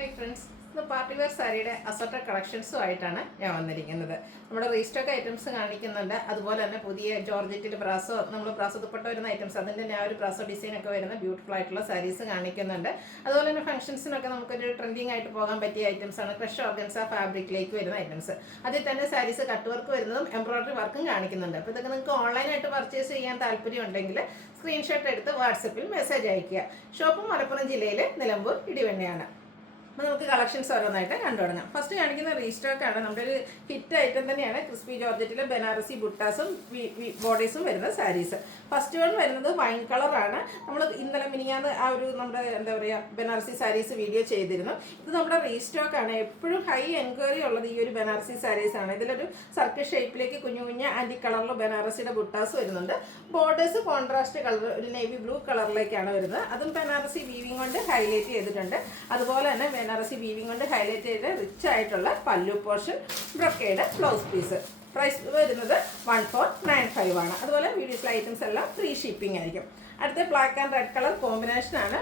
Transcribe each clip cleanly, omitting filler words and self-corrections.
Hi friends, ഇന്ന് party wear സാരിയുടെ assorted കളക്ഷൻസുമായിട്ടാണ് ഞാൻ വന്നിരിക്കുന്നത്. നമ്മുടെ റീസ്റ്റോക്ക് ഐറ്റംസ് കാണിക്കുന്നുണ്ട്. അതുപോലെ തന്നെ പുതിയ ജോർജറ്റിൽ ബ്രാസോ, നമ്മൾ ബ്രാസോ ദുപ്പട്ട വരുന്ന ഐറ്റംസ്, അതിൻ്റെ ഞാൻ ഒരു ബ്രാസോ ഡിസൈനൊക്കെ വരുന്ന ബ്യൂട്ടിഫുൾ ആയിട്ടുള്ള സാരീസ് കാണിക്കുന്നുണ്ട്. അതുപോലെ തന്നെ ഫംഗ്ഷൻസിനൊക്കെ നമുക്കൊരു ട്രെൻഡിങ് ആയിട്ട് പോകാൻ പറ്റിയ ഐറ്റംസാണ് ക്രഷ് ഓർഗൻസ ഫാബ്രിക്കിലേക്ക് വരുന്ന ഐറ്റംസ്. അതിൽ തന്നെ സാരീസ് കട്ട് വർക്ക് വരുന്നതും എംബ്രോയിഡറി വർക്കും കാണിക്കുന്നുണ്ട്. അപ്പോൾ ഇതൊക്കെ നിങ്ങൾക്ക് ഓൺലൈനായിട്ട് പർച്ചേസ് ചെയ്യാൻ താല്പര്യം ഉണ്ടെങ്കിൽ സ്ക്രീൻഷോട്ട് എടുത്ത് വാട്സപ്പിൽ മെസ്സേജ് അയയ്ക്കുക. ഷോപ്പ് മലപ്പുറം ജില്ലയിലെ നിലമ്പൂർ ഇടിവണ്ണയാണ്. അപ്പോൾ നമുക്ക് കളക്ഷൻസ് ഓരോന്നായിട്ട് കണ്ടു തുടങ്ങാം. ഫസ്റ്റ് കാണിക്കുന്ന റീസ്റ്റോക്കാണ്. നമ്മുടെ ഒരു ഹിറ്റ് ഐറ്റം തന്നെയാണ് ക്രിസ്പി ജോർജറ്റിൽ ബനാറസി ബുട്ടാസും ബോഡീസും വരുന്ന സാരീസ്. ഫസ്റ്റ് വൺ വരുന്നത് വൈൻ കളറാണ്. നമ്മൾ ഇന്നലെ മിനിഞ്ഞാന്ന് ആ ഒരു നമ്മുടെ എന്താ പറയുക ബനാറസി സാരീസ് വീഡിയോ ചെയ്തിരുന്നു. ഇത് നമ്മുടെ റീസ്റ്റോക്കാണ്. എപ്പോഴും ഹൈ എൻക്വയറി ഉള്ളത് ഈ ഒരു ബനാറസി സാരീസാണ്. ഇതിലൊരു സർക്കിൾ ഷേപ്പിലേക്ക് കുഞ്ഞു കുഞ്ഞ ആൻറ്റി കളറിൽ ബനാറസിയുടെ ബുട്ടാസ് വരുന്നുണ്ട്. ബോർഡേഴ്സ് കോൺട്രാസ്റ്റ് കളർ ഒരു നേവി ബ്ലൂ കളറിലേക്കാണ് വരുന്നത്. അതും ബനാറസി വീവിങ് കൊണ്ട് ഹൈലൈറ്റ് ചെയ്തിട്ടുണ്ട്. അതുപോലെ തന്നെ ബനാറസി വീവിങ് കൊണ്ട് ഹൈലൈറ്റ് ചെയ്ത് റിച്ച് ആയിട്ടുള്ള pallu portion, brocade blouse piece. Price വരുന്നത് 1495 ആണ്. അതുപോലെ വീഡിയോസിലെ ഐറ്റംസ് എല്ലാം ഫ്രീ ഷിപ്പിംഗ് ആയിരിക്കും. അടുത്ത ബ്ലാക്ക് ആൻഡ് റെഡ് കളർ കോമ്പിനേഷനാണ്.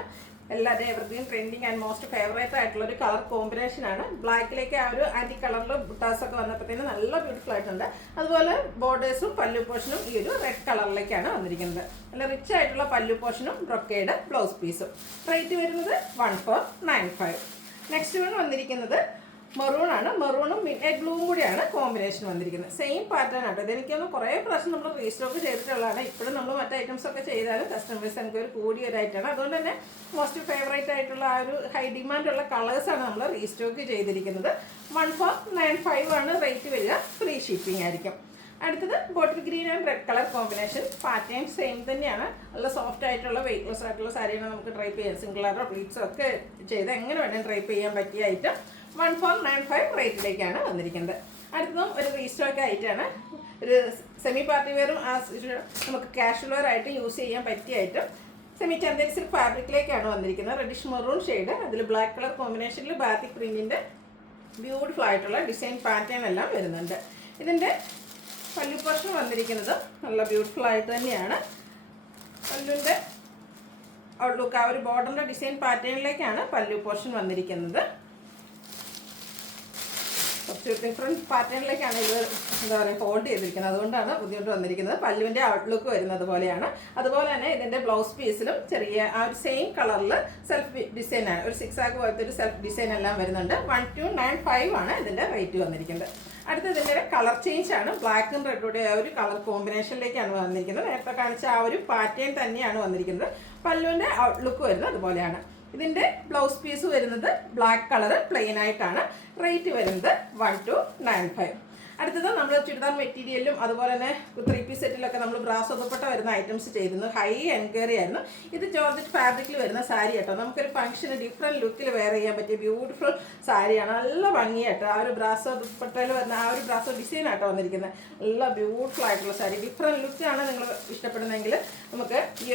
എല്ലാവരുടെയും evergreen trending and most favourite ആയിട്ടുള്ള ഒരു കളർ കോമ്പിനേഷനാണ്. ബ്ലാക്കിലേക്ക് ആ ഒരു ആൻറ്റി കളറിൽ ബുട്ടാസൊക്കെ വന്നപ്പോഴത്തേന് നല്ല ബ്യൂട്ടിഫുൾ ആയിട്ടുണ്ട്. അതുപോലെ ബോർഡേഴ്സും പല്ലു പോർഷനും ഈ ഒരു റെഡ് കളറിലേക്കാണ് വന്നിരിക്കുന്നത്. നല്ല റിച്ച് ആയിട്ടുള്ള പല്ലു പോർഷനും ബ്രൊക്കേഡ് ബ്ലൗസ് പീസും. റേറ്റ് വരുന്നത് 1495. നെക്സ്റ്റ് വൺ വന്നിരിക്കുന്നത് മെറൂൺ ആണ്. മെറൂണും മിഡ്നൈറ്റ് ബ്ലൂവും കൂടിയാണ് കോമ്പിനേഷൻ വന്നിരിക്കുന്നത്. സെയിം പാറ്റേൺ ആട്ടോ. ഇതെനിക്കൊന്ന് കുറേ പ്രാവശ്യം നമ്മൾ റീസ്റ്റോക്ക് ചെയ്തിട്ടുള്ളതാണ്. ഇപ്പോഴും നമ്മൾ മറ്റു ഐറ്റംസ് ഒക്കെ ചെയ്താലും കസ്റ്റമേഴ്സ് എനിക്ക് ഒരു കൂടിയൊരായിട്ടാണ്. അതുകൊണ്ട് തന്നെ മോസ്റ്റ് ഫേവറേറ്റ് ആയിട്ടുള്ള ആ ഒരു ഹൈ ഡിമാൻഡുള്ള കളേഴ്സാണ് നമ്മൾ റീസ്റ്റോക്ക് ചെയ്തിരിക്കുന്നത്. 1495 ആണ് റേറ്റ് വരിക. ഫ്രീ ഷിപ്പിംഗ് ആയിരിക്കും. അടുത്തത് bottle green and red colour combination. Pattern same തന്നെയാണ്. നല്ല സോഫ്റ്റ് ആയിട്ടുള്ള വെയ്റ്റ്ലെസ് ആയിട്ടുള്ള സാരിയാണ് നമുക്ക് ഡ്രൈപ്പ് ചെയ്യാൻ. സിംഗിൾ കളറോ പ്ലീറ്റ്സോ ഒക്കെ ചെയ്ത് എങ്ങനെ വേണമെങ്കിൽ ഡ്രൈപ്പ് ചെയ്യാൻ പറ്റിയ ഐറ്റം 1495 റേറ്റിലേക്കാണ് വന്നിരിക്കുന്നത്. അടുത്തതും ഒരു റീസ്റ്റോക്ക് ആയിട്ടാണ്. ഒരു സെമി പാർട്ടി വെയറും നമുക്ക് കാഷ്വൽ വെയർ ആയിട്ട് യൂസ് ചെയ്യാൻ പറ്റിയ ഐറ്റം. സെമി ചന്ദേരി സിൽക്ക് ഫാബ്രിക്കിലേക്കാണ് വന്നിരിക്കുന്നത്. റെഡിഷ് മെറൂൺ ഷെയ്ഡ്, അതിൽ ബ്ലാക്ക് കളർ കോമ്പിനേഷനിൽ ബാത്തിക് പ്രിൻറ്റിൻ്റെ ബ്യൂട്ടിഫുൾ ആയിട്ടുള്ള ഡിസൈൻ പാറ്റേൺ എല്ലാം വരുന്നുണ്ട്. ഇതിൻ്റെ പല്ലു പോർഷൻ വന്നിരിക്കുന്നത് നല്ല ബ്യൂട്ടിഫുൾ ആയിട്ട് തന്നെയാണ്. പല്ലുവിൻ്റെ ഔട്ട്ലുക്ക് ആ ഒരു ബോർഡറിൻ്റെ ഡിസൈൻ പാറ്റേണിലേക്കാണ് പല്ലു പോർഷൻ വന്നിരിക്കുന്നത്. കുറച്ച് ഡിഫറെൻറ്റ് പാറ്റേണിലേക്കാണ് ഇത് എന്താ പറയുക ഹോൾഡ് ചെയ്തിരിക്കുന്നത്. അതുകൊണ്ടാണ് ബുദ്ധിമുട്ട് വന്നിരിക്കുന്നത്. പല്ലുവിൻ്റെ ഔട്ട്ലുക്ക് വരുന്നത് പോലെയാണ്. അതുപോലെ തന്നെ ഇതിൻ്റെ ബ്ലൗസ് പീസിലും ചെറിയ ആ ഒരു സെയിം കളറിൽ സെൽഫ് ഡിസൈനാണ്. ഒരു 6 ആക്ക് പോലത്തെ ഒരു സെൽഫ് ഡിസൈൻ എല്ലാം വരുന്നുണ്ട്. 1295 ആണ് ഇതിൻ്റെ റേറ്റ് വന്നിരിക്കുന്നത്. അടുത്ത ഇതിൻ്റെ കളർ ചേഞ്ച് ആണ്. ബ്ലാക്കും റെഡുടെ ആ ഒരു കളർ കോമ്പിനേഷനിലേക്കാണ് വന്നിരിക്കുന്നത്. നേരത്തെ കാണിച്ച ആ ഒരു പാറ്റേൺ തന്നെയാണ് വന്നിരിക്കുന്നത്. പല്ലുവിൻ്റെ ഔട്ട്ലുക്ക് വരുന്നത് അതുപോലെയാണ്. ഇതിൻ്റെ ബ്ലൗസ് പീസ് വരുന്നത് ബ്ലാക്ക് കളർ പ്ലെയിൻ ആയിട്ടാണ്. റേറ്റ് വരുന്നത് 1295. അടുത്തത് നമ്മൾ ചുരിദാർ മെറ്റീരിയലും അതുപോലെ തന്നെ 3 പീസ് സെറ്റിലൊക്കെ നമ്മൾ ബ്രാസോ ദുപ്പട്ട വരുന്ന ഐറ്റംസ് ചെയ്തിരുന്നു. ഹൈ എൻക്വയറി ആയിരുന്നു. ഇത് ജോർജറ്റ് ഫാബ്രിക്കിൽ വരുന്ന സാരി കേട്ടോ. നമുക്കൊരു ഫംഗ്ഷന് ഡിഫറെൻറ്റ് ലുക്കിൽ വെയർ ചെയ്യാൻ പറ്റിയ ബ്യൂട്ടിഫുൾ സാരിയാണ്. നല്ല ഭംഗിയാട്ടോ. ആ ഒരു ബ്രാസോ ദുപ്പട്ടയിൽ വരുന്ന ആ ഒരു ബ്രാസോ ഡിസൈൻ ആട്ടോ വന്നിരിക്കുന്നത്. നല്ല ബ്യൂട്ടിഫുൾ ആയിട്ടുള്ള സാരി. ഡിഫറെൻറ്റ് ലുക്കാണ് നിങ്ങൾ ഇഷ്ടപ്പെടുന്നതെങ്കിൽ നമുക്ക് ഈ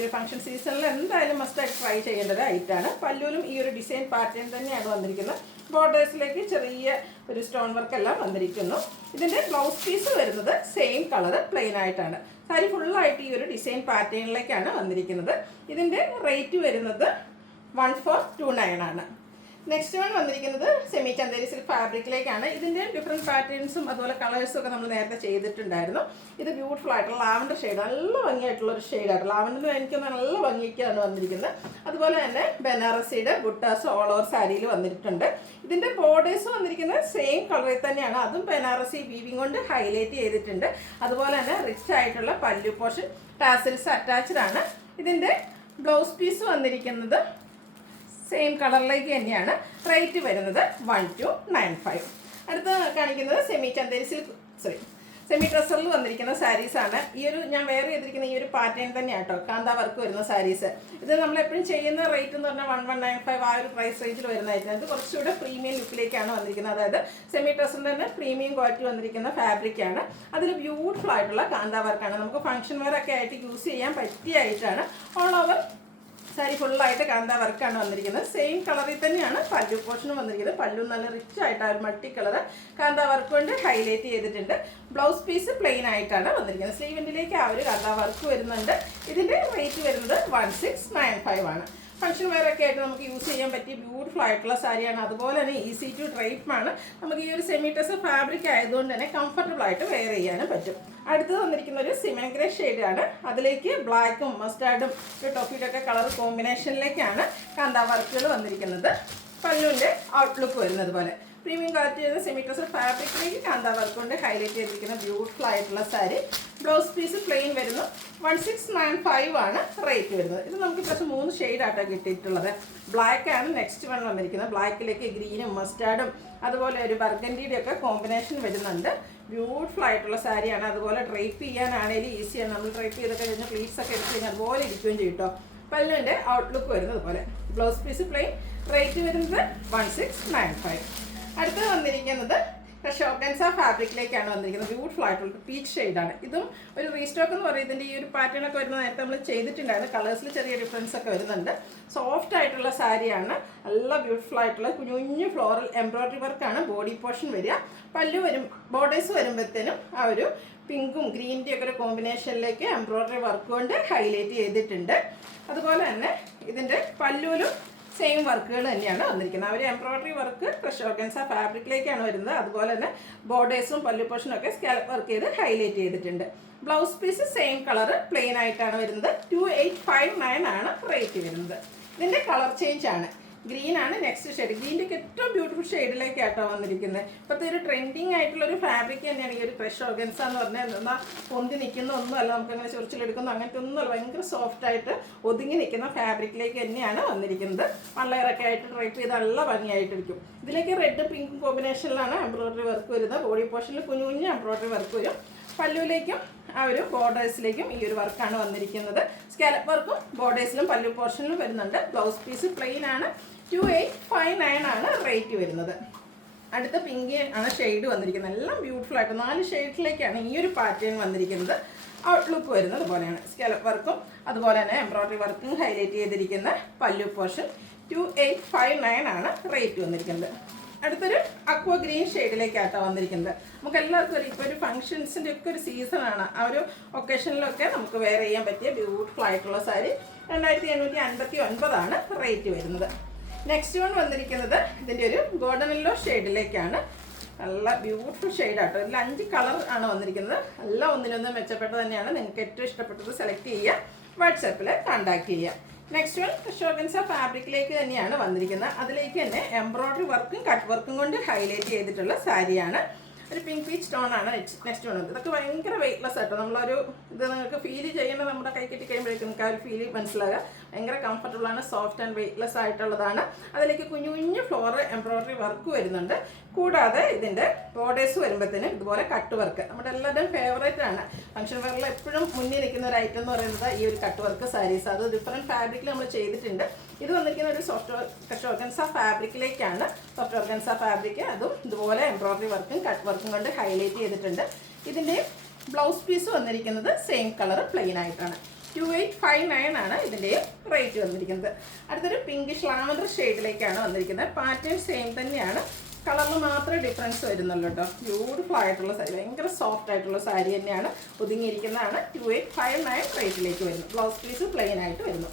ഒരു ഫംഗ്ഷൻ സീസണിൽ എന്തായാലും മസ്റ്റായിട്ട് ട്രൈ ചെയ്യേണ്ട ഒരു ഐറ്റമാണ്. പല്ലുവിലും ഈ ഒരു ഡിസൈൻ പാറ്റേൺ തന്നെയാണ് വന്നിരിക്കുന്നത്. ബോർഡേഴ്സിലേക്ക് ചെറിയ ഒരു സ്റ്റോൺ വർക്ക് എല്ലാം വന്നിരിക്കുന്നു. ഇതിൻ്റെ ബ്ലൗസ് പീസ് വരുന്നത് സെയിം കളർ പ്ലെയിൻ ആയിട്ടാണ്. സാരി ഫുള്ളായിട്ട് ഈ ഒരു ഡിസൈൻ പാറ്റേണിലേക്കാണ് വന്നിരിക്കുന്നത്. ഇതിൻ്റെ റേറ്റ് വരുന്നത് 1429 ആണ്. നെക്സ്റ്റ് വൺ വന്നിരിക്കുന്നത് സെമി ചന്ദേരി സിൽക്ക് ഫാബ്രിക്കിലേക്കാണ്. ഇതിൻ്റെ ഡിഫറെൻറ്റ് പാറ്റേൺസും അതുപോലെ കളേഴ്സും ഒക്കെ നമ്മൾ നേരത്തെ ചെയ്തിട്ടുണ്ടായിരുന്നു. ഇത് ബ്യൂട്ടിഫുൾ ആയിട്ടുള്ള ലാവൻഡർ ഷെയ്ഡ്, നല്ല ഭംഗിയായിട്ടുള്ളൊരു ഷെയ്ഡായിട്ട് ലാവൻഡറിന് എനിക്ക് നല്ല ഭംഗിയൊക്കെയാണ് വന്നിരിക്കുന്നത്. അതുപോലെ തന്നെ ബനാറസിയുടെ ബുട്ടാസ് ഓൾ ഓവർ സാരിയിൽ വന്നിട്ടുണ്ട്. ഇതിൻ്റെ ബോർഡേഴ്സ് വന്നിരിക്കുന്നത് സെയിം കളറിൽ തന്നെയാണ്. അതും ബനാറസി വീവിങ് കൊണ്ട് ഹൈലൈറ്റ് ചെയ്തിട്ടുണ്ട്. അതുപോലെ തന്നെ റിച്ച് ആയിട്ടുള്ള പല്ലു പോർഷൻ ടാസിൽസ് അറ്റാച്ച്ഡ് ആണ്. ഇതിൻ്റെ ബ്ലൗസ് പീസ് വന്നിരിക്കുന്നത് സെയിം കളറിലേക്ക് തന്നെയാണ്. റേറ്റ് വരുന്നത് 1295. അടുത്ത് കാണിക്കുന്നത് സെമി ട്രസറിൽ വന്നിരിക്കുന്ന സാരീസാണ്. ഈ ഒരു ഞാൻ വെയർ ചെയ്തിരിക്കുന്ന ഈ ഒരു പാറ്റേൺ തന്നെയാണ് കേട്ടോ. കാന്ത വർക്ക് വരുന്ന സാരീസ്. ഇത് നമ്മളെപ്പോഴും ചെയ്യുന്ന റേറ്റ് എന്ന് പറഞ്ഞാൽ 1195 ആ ഒരു പ്രൈസ് റേഞ്ചിൽ വരുന്നതായിരുന്നു. ഇത് കുറച്ചുകൂടെ പ്രീമിയം ലുക്കിലേക്കാണ് വന്നിരിക്കുന്നത്. അതായത് സെമി ട്രസറിൻ്റെ തന്നെ പ്രീമിയം ക്വാളിറ്റി വന്നിരിക്കുന്ന ഫാബ്രിക്കാണ്. അതിൽ ബ്യൂട്ടിഫുൾ ആയിട്ടുള്ള കാന്ത വർക്കാണ്. നമുക്ക് ഫംഗ്ഷൻ വെയർ ഒക്കെ ആയിട്ട് യൂസ് ചെയ്യാൻ പറ്റിയ ആയിട്ടാണ്. ഓൾ ഓവർ സാരി ഫുള്ളായിട്ട് കാന്ത വർക്കാണ് വന്നിരിക്കുന്നത്. സെയിം കളറിൽ തന്നെയാണ് പല്ലു പോർഷനും വന്നിരിക്കുന്നത്. പല്ലു നല്ല റിച്ച് ആയിട്ട് ആ ഒരു മൾട്ടി കളർ കാന്ത വർക്ക് കൊണ്ട് ഹൈലൈറ്റ് ചെയ്തിട്ടുണ്ട്. ബ്ലൗസ് പീസ് പ്ലെയിൻ ആയിട്ടാണ് വന്നിരിക്കുന്നത്. സ്ലീവിൻ്റിലേക്ക് ആ ഒരു കാന്ത വർക്ക് വരുന്നുണ്ട്. ഇതിൻ്റെ റേറ്റ് വരുന്നത് 1695 ആണ്. ഫംഗ്ഷൻ വെയർ ഒക്കെ ആയിട്ട് നമുക്ക് യൂസ് ചെയ്യാൻ പറ്റിയ ബ്യൂട്ടിഫുൾ ആയിട്ടുള്ള സാരിയാണ്. അതുപോലെ തന്നെ ഈസി ടു ഡ്രൈപ്പാണ്. നമുക്ക് ഈ ഒരു സെമി ടെസർ ഫാബ്രിക് ആയതുകൊണ്ട് തന്നെ കംഫർട്ടബിൾ ആയിട്ട് വെയർ ചെയ്യാനും പറ്റും. അടുത്തത് വന്നിരിക്കുന്ന ഒരു സിമൻ ഗ്രേ ഷെയ്ഡാണ്. അതിലേക്ക് ബ്ലാക്കും മസ്റ്റാർഡും ടോഫിയുടെ ഒക്കെ കളർ കോമ്പിനേഷനിലേക്കാണ് കാന്താ വർക്കുകൾ വന്നിരിക്കുന്നത്. പല്ലുവിൻ്റെ ഔട്ട്ലുക്ക് വരുന്നത് പോലെ പ്രീമിയം ക്വാളിറ്റി ചെയ്യുന്ന സെമി ടെസർ ഫാബ്രിക്കിലേക്ക് കാന്താ വർക്ക് കൊണ്ട് ഹൈലൈറ്റ് ചെയ്തിരിക്കുന്ന ബ്യൂട്ടിഫുൾ ആയിട്ടുള്ള സാരി. ബ്ലൗസ് പീസ് പ്ലെയിൻ വരുന്നു. 1695 ആണ് റേറ്റ് വരുന്നത്. ഇത് നമുക്ക് ഇപ്രാവശ്യം 3 ഷെയ്ഡായിട്ടോ കിട്ടിയിട്ടുള്ളത്. ബ്ലാക്ക് ആണ് നെക്സ്റ്റ് വൺ വന്നിരിക്കുന്നത്. ബ്ലാക്കിലേക്ക് ഗ്രീനും മസ്റ്റാർഡും അതുപോലെ ഒരു ബർഗൻഡിയുടെ ഒക്കെ കോമ്പിനേഷൻ വരുന്നുണ്ട്. ബ്യൂട്ടിഫുൾ ആയിട്ടുള്ള സാരിയാണ്. അതുപോലെ ഡ്രൈപ്പ് ചെയ്യാനാണെങ്കിലും ഈസിയാണ്. നമ്മൾ ഡ്രൈപ്പ് ചെയ്തൊക്കെ കഴിഞ്ഞാൽ പ്ലീറ്റ്സ് ഒക്കെ എടുത്ത് കഴിഞ്ഞാൽ അതുപോലെ ഇരിക്കുകയും ചെയ്യും കേട്ടോ. പല്ലുവിൻ്റെ ഔട്ട്ലുക്ക് വരുന്നത് പോലെ ബ്ലൗസ് പീസ് പ്ലെയിൻ. റേറ്റ് വരുന്നത് 1695. അടുത്തത് വന്നിരിക്കുന്നത് ഓർഗൻസ ഫാബ്രിക്കിലേക്കാണ് വന്നിരിക്കുന്നത്. ബ്യൂട്ടിഫുൾ ആയിട്ടുള്ള പീച്ച് ഷെയ്ഡാണ്. ഇതും ഒരു റീസ്റ്റോക്ക് എന്ന് പറയുന്നതിൻ്റെ ഈ ഒരു പാറ്റേൺ ഒക്കെ വരുന്ന നേരത്തെ നമ്മൾ ചെയ്തിട്ടുണ്ടായിരുന്നു. കളേഴ്സിൽ ചെറിയ ഡിഫറൻസ് ഒക്കെ വരുന്നുണ്ട്. സോഫ്റ്റ് ആയിട്ടുള്ള സാരിയാണ്. നല്ല ബ്യൂട്ടിഫുൾ ആയിട്ടുള്ള കുഞ്ഞു ഫ്ലോറൽ എംബ്രോയ്ഡറി വർക്കാണ് ബോഡി പോർഷൻ വരിക. പല്ലു ബോർഡേഴ്സ് വരുമ്പോഴത്തേനും ആ ഒരു പിങ്കും ഗ്രീനിൻ്റെ ഒക്കെ ഒരു കോമ്പിനേഷനിലേക്ക് എംബ്രോയ്ഡറി വർക്ക് കൊണ്ട് ഹൈലൈറ്റ് ചെയ്തിട്ടുണ്ട്. അതുപോലെ തന്നെ ഇതിൻ്റെ പല്ലുവിലും സെയിം വർക്കുകൾ തന്നെയാണ് വന്നിരിക്കുന്നത്. അവർ എംബ്രോയ്ഡറി വർക്ക് ഓർഗൻസ ഫാബ്രിക്കിലേക്കാണ് വരുന്നത്. അതുപോലെ തന്നെ ബോർഡേഴ്സും പല്ലു പോർഷനും ഒക്കെ സ്കാലപ്പ് വർക്ക് ചെയ്ത് ഹൈലൈറ്റ് ചെയ്തിട്ടുണ്ട്. Blouse piece same colour plain ആയിട്ടാണ് വരുന്നത്. 2859 ആണ് റേറ്റ് വരുന്നത്. ഇതിൻ്റെ കളർ ചേഞ്ച് ആണ്. ഗ്രീൻ ആണ് നെക്സ്റ്റ് ഷെയ്ഡ്. ഗ്രീൻ്റെ ഏറ്റവും ബ്യൂട്ടിഫുൾ ഷെയ്ഡിലേക്കാട്ടോ വന്നിരിക്കുന്നത്. ഇപ്പോഴത്തെ ഒരു ട്രെൻഡിങ് ആയിട്ടുള്ള ഒരു ഫാബ്രിക് തന്നെയാണ് ഈ ഒരു ക്രഷ് ഓർഗൻസ എന്ന് പറഞ്ഞാൽ. എന്നാൽ പൊന്തി നിൽക്കുന്ന ഒന്നുമല്ല, നമുക്കങ്ങനെ ചൊറിച്ചിലെടുക്കുന്ന അങ്ങനത്തെ ഒന്നുമല്ല. ഭയങ്കര സോഫ്റ്റ് ആയിട്ട് ഒതുങ്ങി നിൽക്കുന്ന ഫാബ്രിക്കിലേക്ക് തന്നെയാണ് വന്നിരിക്കുന്നത്. വള്ളയറൊക്കെ ആയിട്ട് ഡ്രൈപ്പ് ചെയ്ത് നല്ല ഭംഗിയായിട്ടിരിക്കും. ഇതിലേക്ക് റെഡ് പിങ്ക് കോമ്പിനേഷനിലാണ് എംബ്രോയ്ഡറി വർക്ക് വരുന്നത്. ബോഡി പോർഷനിൽ കുഞ്ഞു എംബ്രോയ്ഡറി വർക്ക് വരും. പല്ലുവിലേക്കും ആ ഒരു ബോർഡേഴ്സിലേക്കും ഈ ഒരു വർക്കാണ് വന്നിരിക്കുന്നത്. സ്കാലപ്പ് വർക്കും ബോർഡേഴ്സിലും പല്ലു പോർഷനിലും വരുന്നുണ്ട്. ബ്ലൗസ് പീസ് പ്ലെയിൻ ആണ്. 2859 ആണ് റേറ്റ് വരുന്നത്. അടുത്ത പിങ്ക് ആണ് ഷെയ്ഡ് വന്നിരിക്കുന്നത്. എല്ലാം ബ്യൂട്ടിഫുൾ ആയിട്ട് 4 ഷെയ്ഡിലേക്കാണ് ഈ ഒരു പാറ്റേൺ വന്നിരിക്കുന്നത്. ഔട്ട്ലുക്ക് വരുന്നത് പോലെയാണ്. സ്കാലപ്പ് വർക്കും അതുപോലെ തന്നെ എംബ്രോയ്ഡറി വർക്കും ഹൈലൈറ്റ് ചെയ്തിരിക്കുന്ന പല്ലു പോർഷൻ. 2859 ആണ് റേറ്റ് വന്നിരിക്കുന്നത്. അടുത്തൊരു അക്വ ഗ്രീൻ ഷെയ്ഡിലേക്കാട്ടോ വന്നിരിക്കുന്നത്. നമുക്ക് എല്ലാവർക്കും അറിയാം, ഇപ്പോൾ ഒരു ഫംഗ്ഷൻസിൻ്റെ ഒക്കെ ഒരു സീസണാണ്. ആ ഒരു ഒക്കേഷനിലൊക്കെ നമുക്ക് വെയർ ചെയ്യാൻ പറ്റിയ ബ്യൂട്ടിഫുൾ ആയിട്ടുള്ള സാരി. 2859 ആണ് റേറ്റ് വരുന്നത്. നെക്സ്റ്റ് വൺ വന്നിരിക്കുന്നത് ഇതിൻ്റെ ഒരു ഗോൾഡൻ യെല്ലോ ഷെയ്ഡിലേക്കാണ്. നല്ല ബ്യൂട്ടിഫുൾ ഷെയ്ഡാട്ടോ. ഇതിൽ 5 കളർ ആണ് വന്നിരിക്കുന്നത്. എല്ലാം ഒന്നിനൊന്നും മെച്ചപ്പെട്ടത് തന്നെയാണ്. നിങ്ങൾക്ക് ഏറ്റവും ഇഷ്ടപ്പെട്ടത് സെലക്ട് ചെയ്യുക, വാട്സാപ്പിൽ കോൺടാക്ട് ചെയ്യുക. നെക്സ്റ്റ് വൺ ഓർഗൻസ ഫാബ്രിക്കിലേക്ക് തന്നെയാണ് വന്നിരിക്കുന്നത്. അതിലേക്ക് തന്നെ എംബ്രോയ്ഡറി വർക്കും കട്ട് വർക്കും കൊണ്ട് ഹൈലൈറ്റ് ചെയ്തിട്ടുള്ള സാരിയാണ്. ഒരു പിങ്ക് പീച്ച് ടോണാണ് നെക്സ്റ്റ് വന്നത്. ഇതൊക്കെ ഭയങ്കര വെയ്റ്റ്ലെസ് ആട്ടോ. നമ്മളൊരു ഇത് നിങ്ങൾക്ക് ഫീൽ ചെയ്യുന്നത് നമ്മുടെ കൈ കെട്ടി കഴിയുമ്പോഴേക്കും നിങ്ങൾക്ക് ആ ഒരു ഫീൽ മനസ്സിലാകുക. ഭയങ്കര കംഫർട്ടബിളാണ്. സോഫ്റ്റ് ആൻഡ് വെയ്റ്റ്ലെസ് ആയിട്ടുള്ളതാണ്. അതിലേക്ക് കുഞ്ഞു ഫ്ലോറൽ എംബ്രോയ്ഡറി വർക്ക് വരുന്നുണ്ട്. കൂടാതെ ഇതിൻ്റെ ബോർഡേഴ്സ് വരുമ്പോഴത്തേനും ഇതുപോലെ കട്ട് വർക്ക് നമ്മുടെ എല്ലാവരുടെയും ഫേവറേറ്റ് ആണ്. ഫംഗ്ഷൻ വെയറിൽ എപ്പോഴും മുന്നിൽ നിൽക്കുന്ന ഒരു ഐറ്റം എന്ന് പറയുന്നത് ഈ ഒരു കട്ട് വർക്ക് സാരീസ്. അത് ഡിഫറെൻറ്റ് ഫാബ്രിക്കിൽ നമ്മൾ ചെയ്തിട്ടുണ്ട്. ഇത് വന്നിരിക്കുന്ന ഒരു സോഫ്റ്റ് ഓർഗൻസ ഫാബ്രിക്കിലേക്കാണ്. സോഫ്റ്റ് ഓർഗൻസ ഫാബ്രിക് അതും ഇതുപോലെ എംബ്രോയ്ഡറി വർക്കും കട്ട് വർക്കും കൊണ്ട് ഹൈലൈറ്റ് ചെയ്തിട്ടുണ്ട്. ഇതിൻ്റെ ബ്ലൗസ് പീസ് വന്നിരിക്കുന്നത് സെയിം കളർ പ്ലെയിൻ ആയിട്ടാണ്. 2859 ആണ് ഇതിൻ്റെ റേറ്റ് വന്നിരിക്കുന്നത്. അടുത്തൊരു പിങ്കിഷ് ലാവൻഡർ ഷെയ്ഡിലേക്കാണ് വന്നിരിക്കുന്നത്. പാറ്റേൺ സെയിം തന്നെയാണ്. കളറിൽ മാത്രമേ ഡിഫറൻസ് വരുന്നുള്ളൂ കേട്ടോ. ബ്യൂട്ടിഫുൾ ആയിട്ടുള്ള സാരി, ഭയങ്കര സോഫ്റ്റ് ആയിട്ടുള്ള സാരി തന്നെയാണ്. ഒതുങ്ങിയിരിക്കുന്നതാണ്. 2859 റേറ്റിലേക്ക് വരുന്നു. ബ്ലൗസ് പീസ് പ്ലെയിൻ ആയിട്ട് വരുന്നു.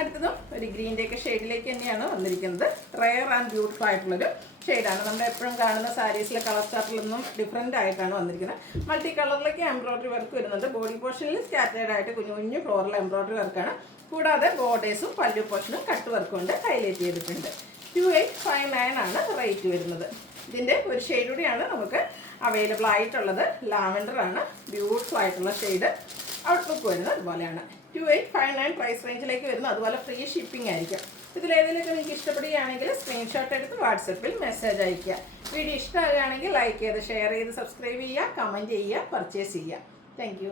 അടുത്തതും ഒരു ഗ്രീൻ്റെയൊക്കെ ഷെയ്ഡിലേക്ക് തന്നെയാണ് വന്നിരിക്കുന്നത്. റെയർ ആൻഡ് ബ്യൂട്ടിഫുൾ ആയിട്ടുള്ളൊരു ഷെയ്ഡാണ്. നമ്മൾ എപ്പോഴും കാണുന്ന സാരീസിലെ കളർ ചാർട്ടിലൊന്നും ഡിഫറെൻ്റ് ആയിട്ടാണ് വന്നിരിക്കുന്നത്. മൾട്ടി കളറിലേക്ക് എംബ്രോയ്ഡറി വർക്ക് വരുന്നുണ്ട്. ബോഡി പോർഷനിൽ സ്കാറ്റേഡ് ആയിട്ട് കുഞ്ഞു ഫ്ലോറൽ എംബ്രോയ്ഡറി വർക്കാണ്. കൂടാതെ ബോർഡേഴ്സും പല്ലു പോർഷനും കട്ട് വർക്ക് കൊണ്ട് ഹൈലൈറ്റ് ചെയ്തിട്ടുണ്ട്. 2859 ആണ് റേറ്റ് വരുന്നത്. ഇതിൻ്റെ ഒരു ഷെയ്ഡ് കൂടിയാണ് നമുക്ക് അവൈലബിൾ ആയിട്ടുള്ളത്. ലാവൻഡർ ആണ്. ബ്യൂട്ടിഫുൾ ആയിട്ടുള്ള ഷെയ്ഡ്. ഔട്ട്ലുക്ക് വരുന്നത് അതുപോലെയാണ്. 2859 പ്രൈസ് റേഞ്ചിലേക്ക് വരുന്നു. അതുപോലെ ഫ്രീ ഷിപ്പിംഗ് ആയിരിക്കും. ഇതിലേതിലൊക്കെ നിങ്ങൾക്ക് ഇഷ്ടപ്പെടുകയാണെങ്കിൽ സ്ക്രീൻഷോട്ട് എടുത്ത് വാട്സപ്പിൽ മെസ്സേജ് അയയ്ക്കുക. വീഡിയോ ഇഷ്ടമാകുകയാണെങ്കിൽ ലൈക്ക് ചെയ്ത് ഷെയർ ചെയ്ത് സബ്സ്ക്രൈബ് ചെയ്യുക, കമൻറ്റ് ചെയ്യുക, പർച്ചേസ് ചെയ്യുക. താങ്ക്